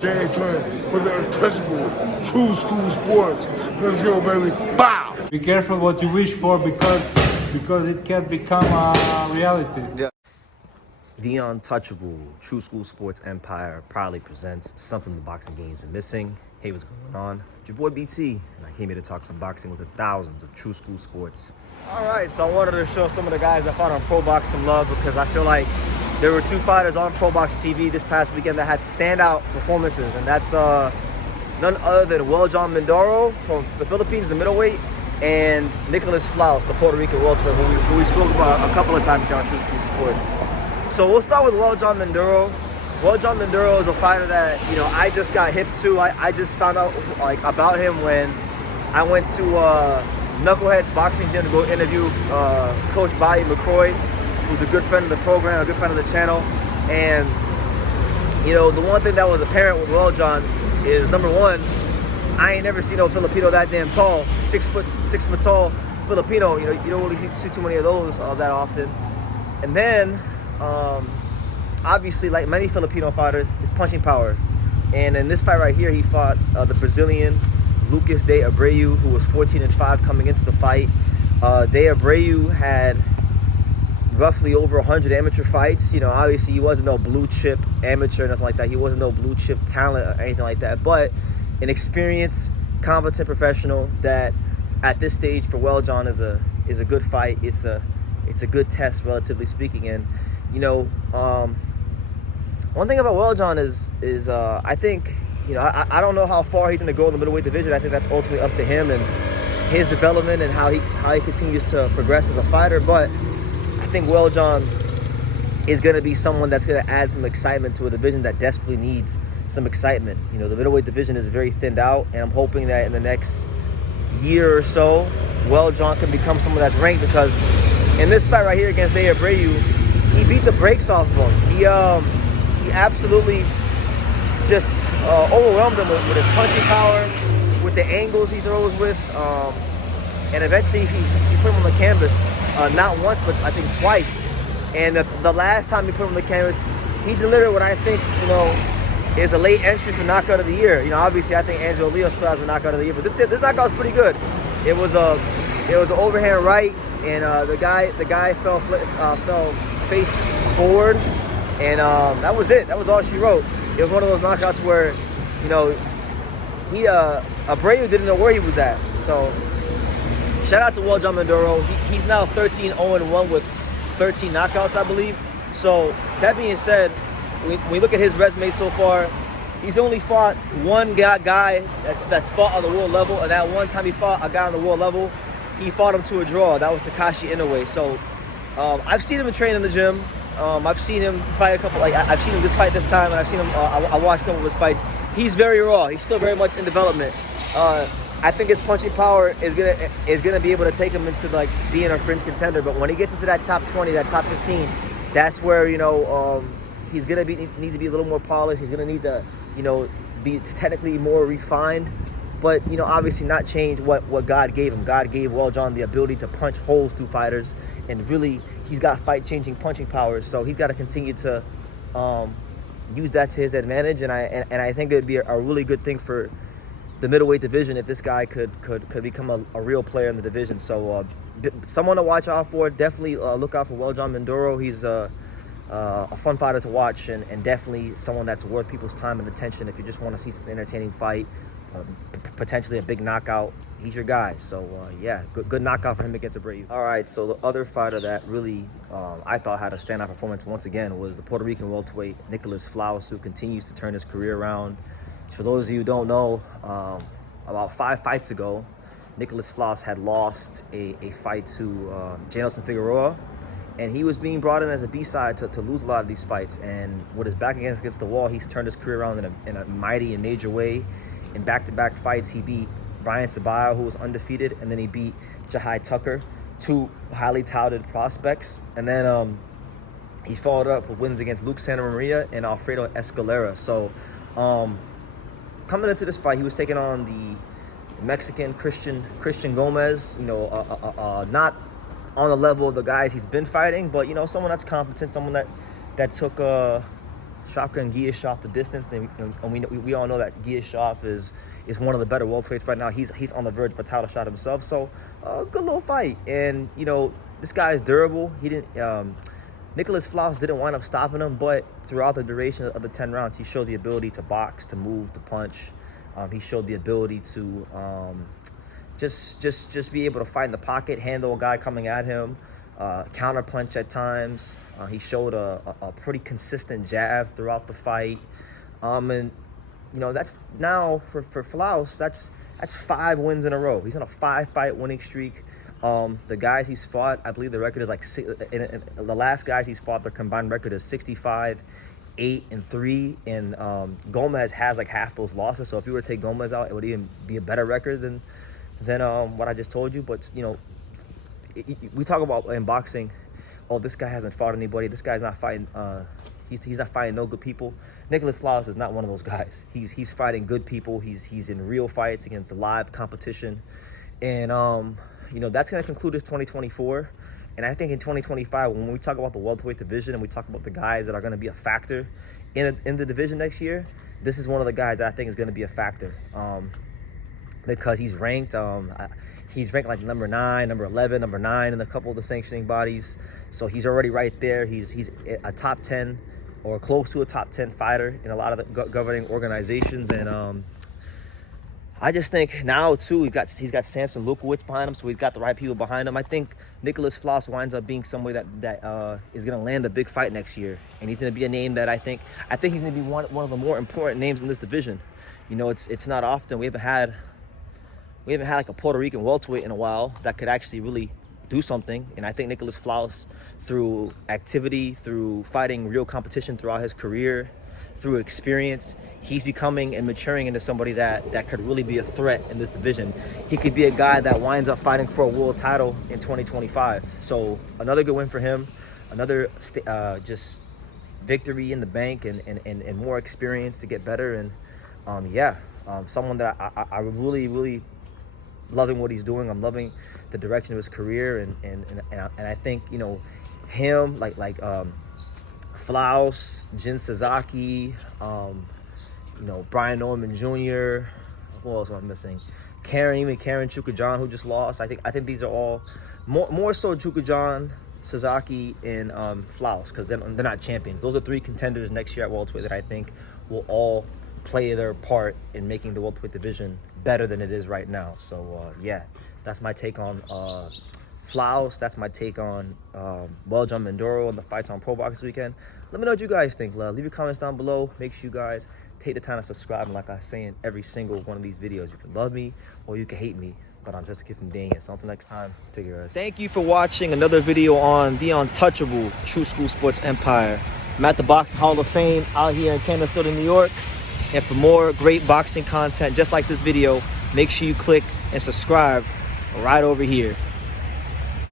James Turner for the untouchable true school sports. Let's go, baby. Bow! Be careful what you wish for because it can become a reality. Yeah. The untouchable True School Sports Empire proudly presents something the boxing games are missing. Hey, what's going on? It's your boy BT, and I came here to talk some boxing with the thousands of True School Sports. All right, so I wanted to show some of the guys I fought on Probox some love because I feel like there were two fighters on Probox TV this past weekend that had standout performances, and that's none other than Weljon Mindoro from the Philippines, the middleweight, and Nicklaus Flaz, the Puerto Rican welterweight, who we spoke about a couple of times here on True School Sports. So we'll start with Weljon Mindoro. Weljon Mindoro is a fighter that, you know, I just got hip to. I just found out about him when I went to Knucklehead's boxing gym to go interview Coach Bobby McCroy, who's a good friend of the program, a good friend of the channel. And, you know, the one thing that was apparent with Weljon is, number one, I ain't never seen no Filipino that damn tall, six foot tall Filipino. You know, you don't really see too many of those that often. And then, obviously, like many Filipino fighters, his punching power. And in this fight right here, he fought the Brazilian Lucas De Abreu, who was 14-5 coming into the fight. De Abreu had roughly over 100 amateur fights. You know, obviously he wasn't no blue chip amateur or nothing like that. He wasn't no blue chip talent or anything like that. But an experienced, competent professional that at this stage for Weljon is a good fight. It's a good test, relatively speaking. And you know, one thing about Weljon is I think, you know, I don't know how far he's going to go in the middleweight division. I think that's ultimately up to him and his development and how he continues to progress as a fighter. But I think Weljon is going to be someone that's going to add some excitement to a division that desperately needs some excitement. You know, the middleweight division is very thinned out, and I'm hoping that in the next year or so, Weljon can become someone that's ranked, because in this fight right here against De Abreu, he beat the brakes off of him. He absolutely just overwhelmed him with his punching power, with the angles he throws with, and eventually he put him on the canvas, not once, but I think twice. And the last time he put him on the canvas, he delivered what I think, you know, is a late entry for knockout of the year. You know, obviously I think Angelo Leo still has a knockout of the year, but this knockout was pretty good. It was an overhand right, and the guy fell face forward, and that was it. That was all she wrote. It was one of those knockouts where, you know, Abreu didn't know where he was at. So shout out to Weljon Mindoro. He's now 13-0-1 with 13 knockouts, I believe. So that being said, when we look at his resume so far, he's only fought one guy that's fought on the world level, and that one time he fought a guy on the world level, he fought him to a draw. That was Takashi Inoue. So I've seen him train in the gym. I've seen him fight a couple. I've seen him just fight this time, and I've seen him. I watched a couple of his fights. He's very raw. He's still very much in development. I think his punching power is gonna be able to take him into like being a fringe contender. But when he gets into that top 20, that top 15, that's where, you know, he's gonna need to be a little more polished. He's gonna need to, you know, be technically more refined. But, you know, obviously not change what God gave him. God gave Weljon the ability to punch holes through fighters, and really he's got fight-changing punching powers. So he's got to continue to use that to his advantage. And I think it would be a really good thing for the middleweight division if this guy could become a real player in the division. So someone to watch out for. Definitely look out for Weljon Mindoro. He's a fun fighter to watch, and definitely someone that's worth people's time and attention if you just want to see an entertaining fight. Potentially a big knockout, he's your guy. So yeah, good knockout for him against Abreu. All right, so the other fighter that really I thought had a standout performance once again was the Puerto Rican welterweight Nicklaus Flaz, who continues to turn his career around. For those of you who don't know, about 5 fights ago, Nicklaus Flaz had lost a fight to Janelson Figueroa, and he was being brought in as a B-side to lose a lot of these fights. And with his back against the wall, he's turned his career around in a mighty and major way. In back-to-back fights, he beat Brian Sabayo, who was undefeated, and then he beat Jahai Tucker, two highly touted prospects. And then he's followed up with wins against Luke Santa Maria and Alfredo Escalera. So coming into this fight, he was taking on the Mexican Christian Gomez. You know, not on the level of the guys he's been fighting, but, you know, someone that's competent, someone that took shotgun Giashoff the distance, and we all know that Giashoff is one of the better welterweights right now. He's on the verge of a title shot himself. So good little fight. And this guy is durable. He didn't. Nicklaus Flaz didn't wind up stopping him, but throughout the duration of the 10 rounds, he showed the ability to box, to move, to punch. He showed the ability to just be able to fight in the pocket, handle a guy coming at him, counter punch at times. He showed a pretty consistent jab throughout the fight. And that's now for Flaz, that's 5 wins in a row. He's on a 5-fight winning streak. The guys he's fought, I believe the record is like the last guys he's fought, their combined record is 65, 8-3, and Gomez has like half those losses. So if you were to take Gomez out, it would even be a better record than what I just told you. But we talk about in boxing, oh, this guy hasn't fought anybody. This guy's not fighting. He's not fighting no good people. Nicklaus Flaz is not one of those guys. He's fighting good people. He's in real fights against live competition, and that's going to conclude his 2024. And I think in 2025, when we talk about the welterweight division and we talk about the guys that are going to be a factor in the division next year, this is one of the guys that I think is going to be a factor because he's ranked. He's ranked like number 9, number 11, number 9 in a couple of the sanctioning bodies. So he's already right there. He's a top 10 or close to a top 10 fighter in a lot of the governing organizations. And I just think now too he's got Samson Lukowicz behind him, so he's got the right people behind him. I think Nicklaus Flaz winds up being somebody that is going to land a big fight next year, and he's going to be a name that I think he's going to be one of the more important names in this division. It's not often we haven't had like a Puerto Rican welterweight in a while that could actually really do something. And I think Nicklaus Flaz, through activity, through fighting real competition throughout his career, through experience, he's becoming and maturing into somebody that could really be a threat in this division. He could be a guy that winds up fighting for a world title in 2025. So another good win for him, another just victory in the bank, and more experience to get better. And someone that I really loving what he's doing. I'm loving the direction of his career, and I think him like Flaz, Jin Sasaki, Brian Norman Jr. Who else am I missing? Karen Chukajan, who just lost. I think these are all more so Chukajan, Sasaki, and Flaz, because they're not champions. Those are 3 contenders next year at welterweight that I think will all play their part in making the welterweight division better than it is right now. So that's my take on Flaz. That's my take on Weljon Mindoro and the fights on Probox this weekend. Let me know what you guys think. Leave your comments down below. Make sure you guys take the time to subscribe. And like I say in every single one of these videos, you can love me or you can hate me, but I'm just a kid from Daniel. So until next time, take care, guys. Thank you for watching another video on the untouchable True School Sports Empire. I'm at the Boxing Hall of Fame out here in Canastota, New York. And for more great boxing content just like this video, make sure you click and subscribe right over here.